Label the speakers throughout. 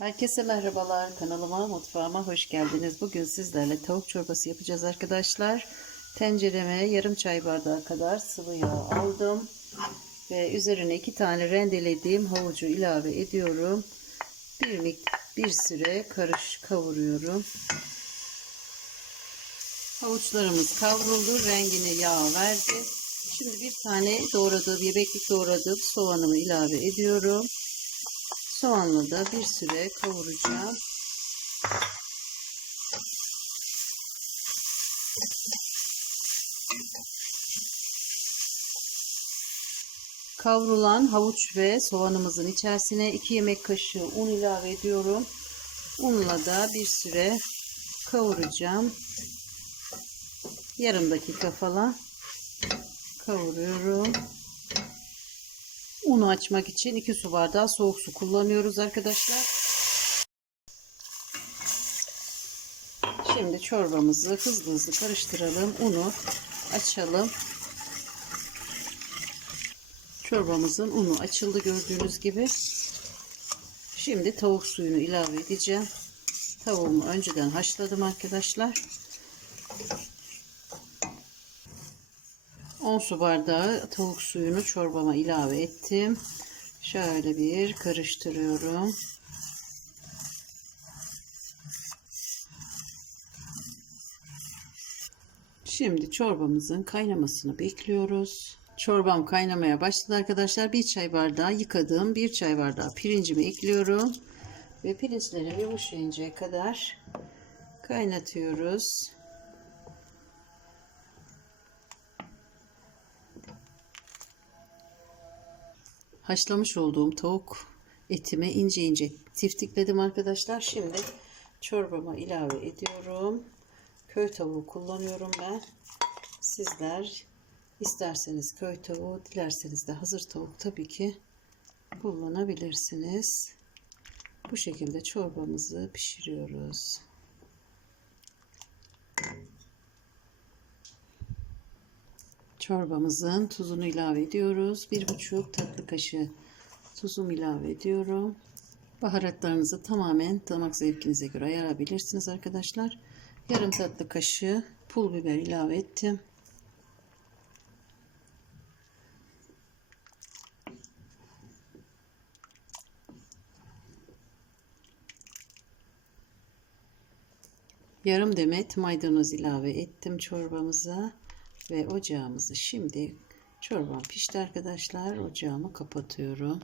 Speaker 1: Herkese merhabalar. Kanalıma, mutfağıma hoş geldiniz. Bugün sizlerle tavuk çorbası yapacağız arkadaşlar. Tencereme yarım çay bardağı kadar sıvı yağ aldım. Ve üzerine iki tane rendelediğim havucu ilave ediyorum. Bir, bir süre karış kavuruyorum. Havuçlarımız kavruldu. Rengine yağ verdi. Şimdi bir tane doğradığım, yemeklik doğradığım soğanımı ilave ediyorum. Soğanla da bir süre kavuracağım. Kavrulan havuç ve soğanımızın içerisine 2 yemek kaşığı un ilave ediyorum. Unla da bir süre kavuracağım. Yarım dakika falan kavuruyorum. Unu açmak için 2 su bardağı soğuk su kullanıyoruz arkadaşlar. Şimdi çorbamızı hızlı hızlı karıştıralım. Unu açalım. Çorbamızın unu açıldı gördüğünüz gibi. Şimdi tavuk suyunu ilave edeceğim. Tavuğumu önceden haşladım arkadaşlar. 10 su bardağı tavuk suyunu çorbama ilave ettim. Şöyle bir karıştırıyorum. Şimdi çorbamızın kaynamasını bekliyoruz. Çorbam kaynamaya başladı arkadaşlar. Bir çay bardağı yıkadım. Bir çay bardağı pirincimi ekliyorum. Ve pirinçlerim yumuşayıncaya kadar kaynatıyoruz. Haşlamış olduğum tavuk etimi ince ince tiftikledim arkadaşlar. Şimdi çorbama ilave ediyorum. Köy tavuğu kullanıyorum ben. Sizler isterseniz köy tavuğu, dilerseniz de hazır tavuk tabii ki kullanabilirsiniz. Bu şekilde çorbamızı pişiriyoruz. Çorbamızın tuzunu ilave ediyoruz. Bir buçuk tatlı kaşığı tuzumu ilave ediyorum. Baharatlarınızı tamamen damak zevkinize göre ayarabilirsiniz arkadaşlar. Yarım tatlı kaşığı pul biber ilave ettim. Yarım demet maydanoz ilave ettim çorbamıza ve ocağımızı şimdi çorbam pişti arkadaşlar. Ocağımı kapatıyorum.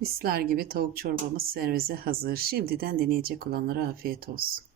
Speaker 1: Misler gibi tavuk çorbamız servise hazır. Şimdiden deneyecek olanlara afiyet olsun